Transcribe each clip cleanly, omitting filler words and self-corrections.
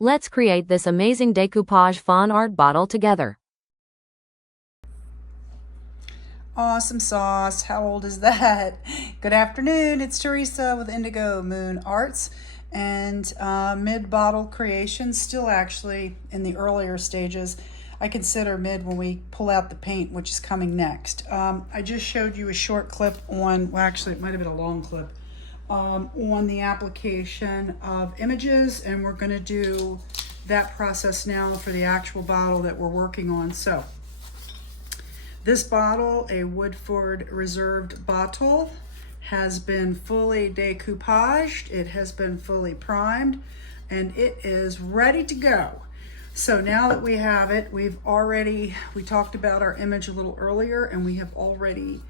Let's create this amazing decoupage fawn art bottle together. Awesome sauce. How old is that? Good afternoon. It's Teresa with Indigo Moon Arts and mid-bottle creation. Still actually in the earlier stages. I consider mid when we pull out the paint, which is coming next. I just showed you a short clip on, well actually it might have been a long clip, on the application of images, and we're going to do that process now for the actual bottle that we're working on. So this bottle, a Woodford Reserved bottle, has been fully decoupaged, it has been fully primed, and it is ready to go. So now that we have it, we talked about our image a little earlier, and we have already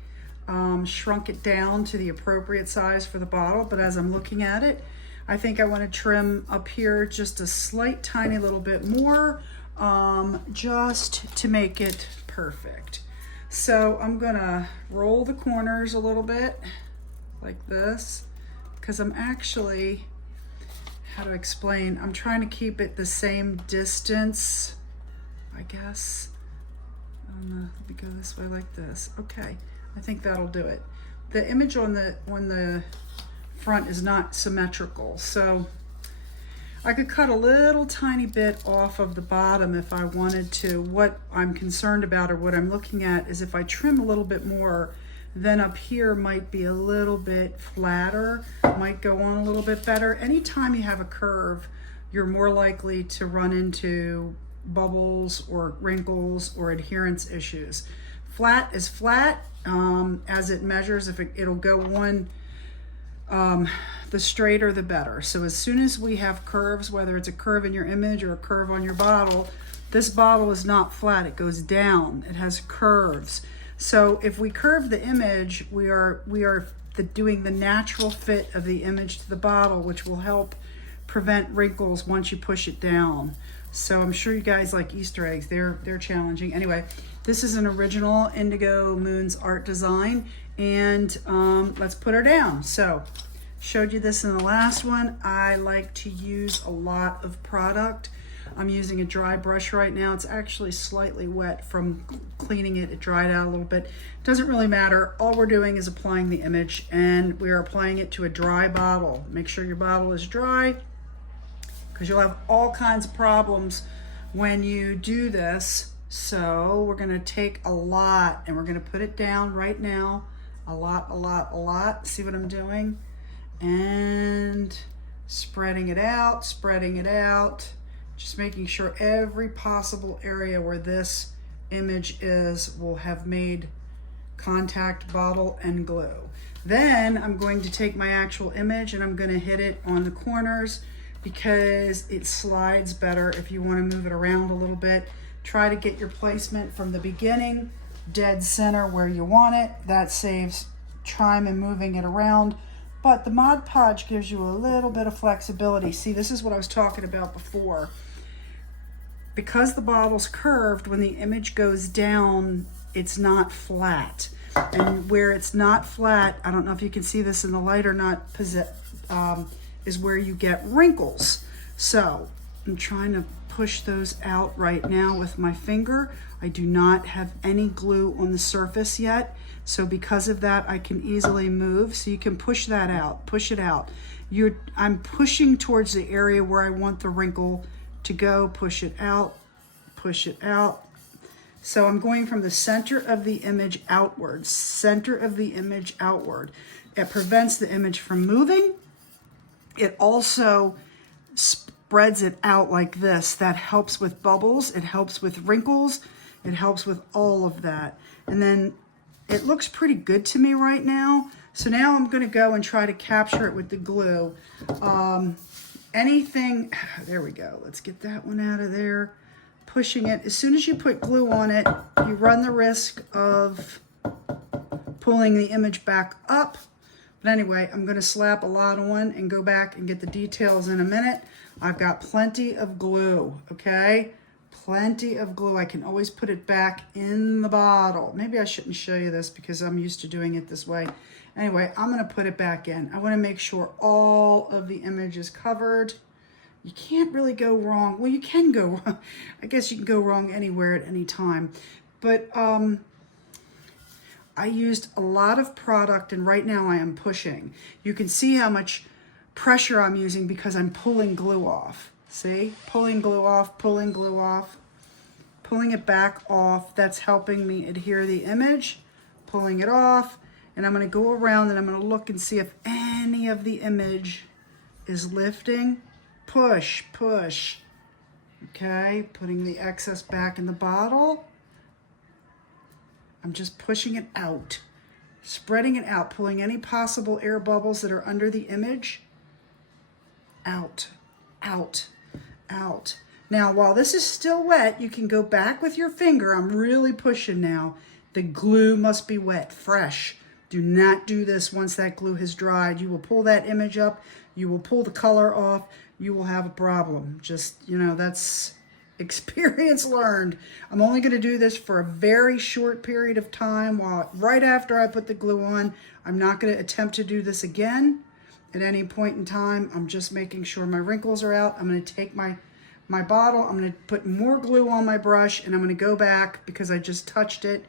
shrunk it down to the appropriate size for the bottle. But as I'm looking at it, I think I want to trim up here just a slight tiny little bit more, just to make it perfect. So I'm gonna roll the corners a little bit like this, because I'm actually, how to explain, I'm trying to keep it the same distance, I guess. Let me go this way like this. Okay, I think that'll do it. The image on the front is not symmetrical, so I could cut a little tiny bit off of the bottom if I wanted to. What I'm concerned about, or what I'm looking at, is if I trim a little bit more, then up here might be a little bit flatter, might go on a little bit better. Anytime you have a curve, you're more likely to run into bubbles or wrinkles or adherence issues. Flat is flat as it measures. If it'll go one, the straighter the better. So as soon as we have curves, whether it's a curve in your image or a curve on your bottle, this bottle is not flat, it goes down, it has curves. So if we curve the image, we are doing the natural fit of the image to the bottle, which will help prevent wrinkles once you push it down. So I'm sure you guys like Easter eggs, they're challenging. Anyway, this is an original Indigo Moon's art design, and let's put her down. So showed you this in the last one. I like to use a lot of product. I'm using a dry brush right now. It's actually slightly wet from cleaning it. It dried out a little bit. Doesn't really matter. All we're doing is applying the image, and we are applying it to a dry bottle. Make sure your bottle is dry, because you'll have all kinds of problems when you do this. So we're gonna take a lot, and we're gonna put it down right now. A lot, a lot, a lot. See what I'm doing? And spreading it out, just making sure every possible area where this image is will have made contact, bottle, and glue. Then I'm going to take my actual image and I'm going to hit it on the corners, because it slides better if you want to move it around a little bit. Try to get your placement from the beginning dead center where you want it. That saves time in moving it around. But the Mod Podge gives you a little bit of flexibility. See, this is what I was talking about before. Because the bottle's curved, when the image goes down, it's not flat. And where it's not flat, I don't know if you can see this in the light or not, is where you get wrinkles. So I'm trying to push those out right now with my finger. I do not have any glue on the surface yet. So because of that, I can easily move. So you can push that out, push it out. I'm pushing towards the area where I want the wrinkle to go. Push it out, push it out. So I'm going from the center of the image outward, center of the image outward. It prevents the image from moving. It also spreads it out like this. That helps with bubbles, it helps with wrinkles, it helps with all of that. And then it looks pretty good to me right now. So now I'm gonna go and try to capture it with the glue. There we go. Let's get that one out of there. Pushing it. As soon as you put glue on it, you run the risk of pulling the image back up. But anyway, I'm gonna slap a lot on and go back and get the details in a minute. I've got plenty of glue, okay? Plenty of glue. I can always put it back in the bottle. Maybe I shouldn't show you this because I'm used to doing it this way. Anyway, I'm gonna put it back in. I wanna make sure all of the image is covered. You can't really go wrong. Well, you can go wrong. I guess you can go wrong anywhere at any time. But I used a lot of product, and right now I am pushing. You can see how much pressure I'm using because I'm pulling glue off. See? Pulling glue off, pulling glue off, pulling it back off. That's helping me adhere the image. Pulling it off, and I'm going to go around and I'm going to look and see if any of the image is lifting. Push, push. Okay, putting the excess back in the bottle. I'm just pushing it out, spreading it out, pulling any possible air bubbles that are under the image out, out, out. Now, while this is still wet, you can go back with your finger. I'm really pushing now. The glue must be wet, fresh. Do not do this once that glue has dried. You will pull that image up. You will pull the color off. You will have a problem. Just, you know, that's experience learned. I'm only going to do this for a very short period of time right after I put the glue on. I'm not going to attempt to do this again at any point in time. I'm just making sure my wrinkles are out. I'm going to take my bottle. I'm going to put more glue on my brush, and I'm going to go back because I just touched it.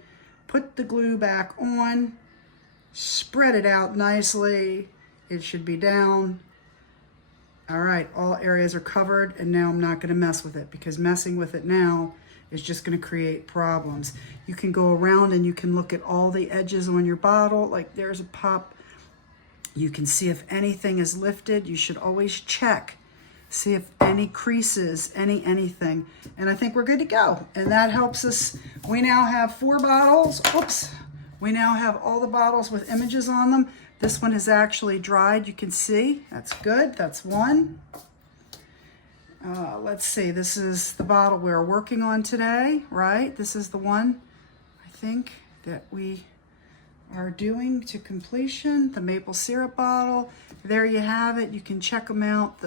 Put the glue back on. Spread it out nicely. It should be down. All right, all areas are covered, and now I'm not going to mess with it because messing with it now is just going to create problems. You can go around and you can look at all the edges on your bottle. Like there's a pop. You can see if anything is lifted. You should always check. See if any creases, anything. And I think we're good to go. And that helps us. We now have 4 bottles. Oops. We now have all the bottles with images on them. This one has actually dried, you can see. That's good, that's one. Let's see, this is the bottle we're working on today, right? This is the one, I think, that we are doing to completion, the maple syrup bottle. There you have it, you can check them out.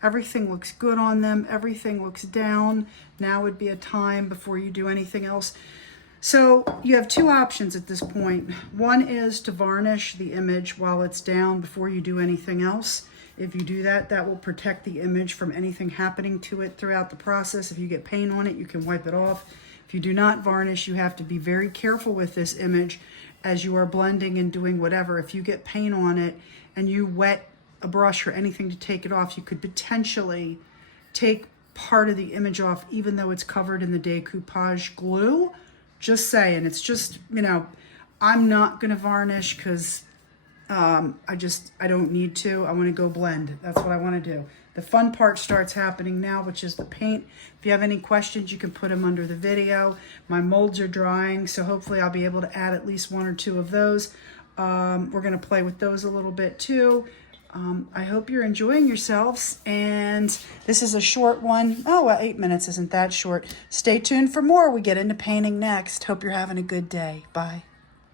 Everything looks good on them, everything looks down. Now would be a time before you do anything else. So you have 2 options at this point. One is to varnish the image while it's down before you do anything else. If you do that, that will protect the image from anything happening to it throughout the process. If you get paint on it, you can wipe it off. If you do not varnish, you have to be very careful with this image as you are blending and doing whatever. If you get paint on it and you wet a brush or anything to take it off, you could potentially take part of the image off even though it's covered in the decoupage glue. Just saying, it's just, you know, I'm not going to varnish because I don't need to. I want to go blend. That's what I want to do. The fun part starts happening now, which is the paint. If you have any questions, you can put them under the video. My molds are drying, so hopefully I'll be able to add at least 1 or 2 of those. We're going to play with those a little bit too. I hope you're enjoying yourselves, and this is a short one. Oh, well, 8 minutes isn't that short. Stay tuned for more. We get into painting next. Hope you're having a good day. Bye.